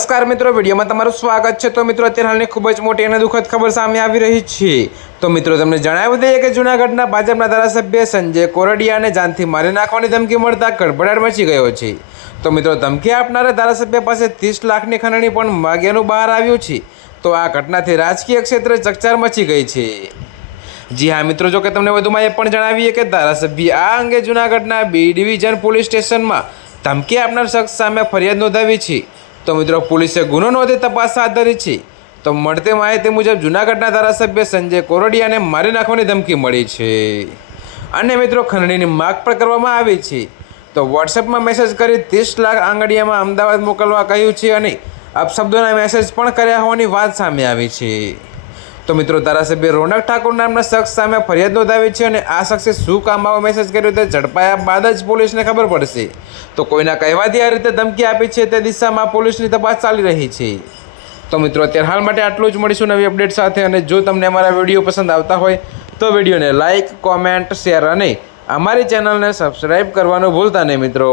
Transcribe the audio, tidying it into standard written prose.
નમસ્કાર મિત્રો, વિડીયોમાં તમારું સ્વાગત છે। તો મિત્રો, અત્યારે હાલની ખૂબ જ મોટી અને દુઃખદ ખબર સામે આવી રહી છે। તો મિત્રો, તમને જણાવી દઈએ કે જૂનાગઢના ભાજપના ધારાસભ્ય સંજય કોરડિયાને જાનથી મારી નાખવાની ધમકી મળતા ગડબડાટ મચી ગયો છે। તો મિત્રો, ધમકી આપનારા ધારાસભ્ય પાસે 30 લાખની ખંડણી પણ માગ્યાનું બહાર આવ્યું છે। તો આ ઘટનાથી રાજકીય ક્ષેત્રે ચકચાર મચી ગઈ છે। જી હા મિત્રો, જો કે તમને વધુમાં એ પણ જણાવીએ કે ધારાસભ્ય આ અંગે જૂનાગઢના B ડિવિઝન પોલીસ સ્ટેશનમાં ધમકી આપનાર શખ્સ સામે ફરિયાદ નોંધાવી છે। તો મિત્રો, પોલીસે ગુનો નોંધી તપાસ હાથ ધરી છે। તો મળતી માહિતી મુજબ જૂનાગઢના ધારાસભ્ય સંજય કોરડિયાને મારી નાખવાની ધમકી મળી છે અને મિત્રો ખંડણીની માગ પણ કરવામાં આવી છે। તો વોટ્સએપમાં મેસેજ કરી 30 લાખ આંગળીયામાં અમદાવાદ મોકલવા કહ્યું છે અને અપશબ્દોના મેસેજ પણ કર્યા હોવાની વાત સામે આવી છે। તો મિત્રો, ધારાસભ્ય રોનક ઠાકોર નામના શખ્સ સામે ફરિયાદ નોંધાવી છે અને આ શખ્સે શું કામ આવો મેસેજ કર્યો તે ઝડપાયા બાદ જ પોલીસને ખબર પડશે। તો કોઈના કહેવાથી આ રીતે ધમકી આપી છે તે દિશામાં પોલીસની તપાસ ચાલી રહી છે। તો મિત્રો, અત્યારે હાલ માટે આટલું જ। મળીશું નવી અપડેટ સાથે। અને જો તમને અમારા વિડીયો પસંદ આવતા હોય તો વિડીયોને લાઇક, કોમેન્ટ, શેર અને અમારી ચેનલને સબસ્ક્રાઈબ કરવાનું ભૂલતા નહીં મિત્રો।